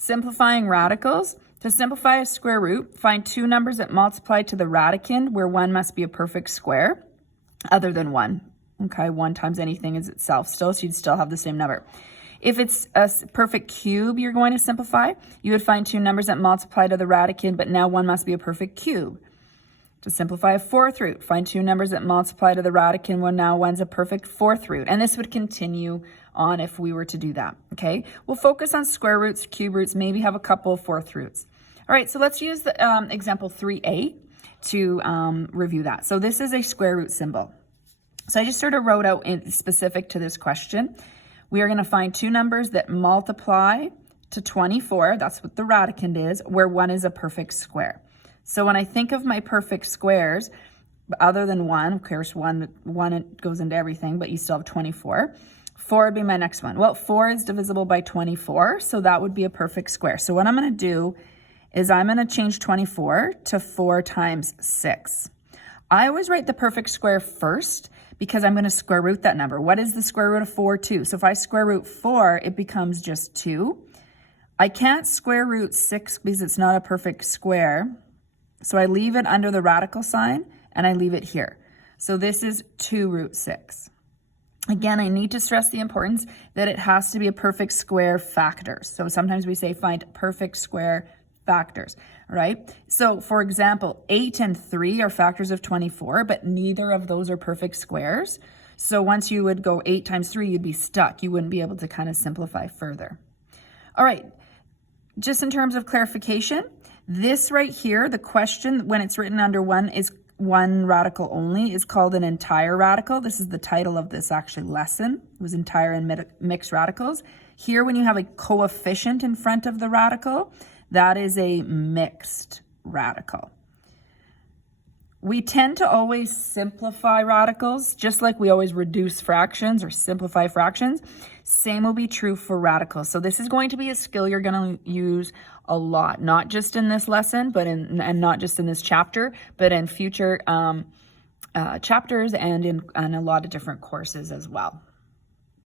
Simplifying radicals. To simplify a square root, find two numbers that multiply to the radicand where one must be a perfect square other than 1. Okay, 1 times anything is itself still, so you'd still have the same number. If it's a perfect cube you're going to simplify, you would find two numbers that multiply to the radicand, but now one must be a perfect cube. To simplify a fourth root, find two numbers that multiply to the radicand when now one's a perfect fourth root. And this would continue on if we were to do that, okay? We'll focus on square roots, cube roots, maybe have a couple of fourth roots. All right, so let's use the example 3a to review that. So this is a square root symbol. So I just sort of wrote out specific to this question. We are going to find two numbers that multiply to 24. That's what the radicand is, where one is a perfect square. So when I think of my perfect squares, other than 1, of course, 1 goes into everything, but you still have 24. 4 would be my next one. Well, 4 is divisible by 24, so that would be a perfect square. So what I'm going to do is I'm going to change 24 to 4 times 6. I always write the perfect square first because I'm going to square root that number. What is the square root of 4? 2. So if I square root 4, it becomes just 2. I can't square root 6 because it's not a perfect square. So I leave it under the radical sign and I leave it here. So this is 2 root 6. Again, I need to stress the importance that it has to be a perfect square factor. So sometimes we say find perfect square factors, right? So for example, 8 and 3 are factors of 24, but neither of those are perfect squares. So once you would go 8 times 3, you'd be stuck. You wouldn't be able to kind of simplify further. All right, just in terms of clarification, this right here, the question, when it's written under one radical only, is called an entire radical. This is the title of this actually lesson. It was entire and mixed radicals. Here, when you have a coefficient in front of the radical, that is a mixed radical. We tend to always simplify radicals, just like we always reduce fractions or simplify fractions. Same will be true for radicals. So this is going to be a skill you're going to use a lot, not just in this lesson, and not just in this chapter, but in future chapters and in a lot of different courses as well.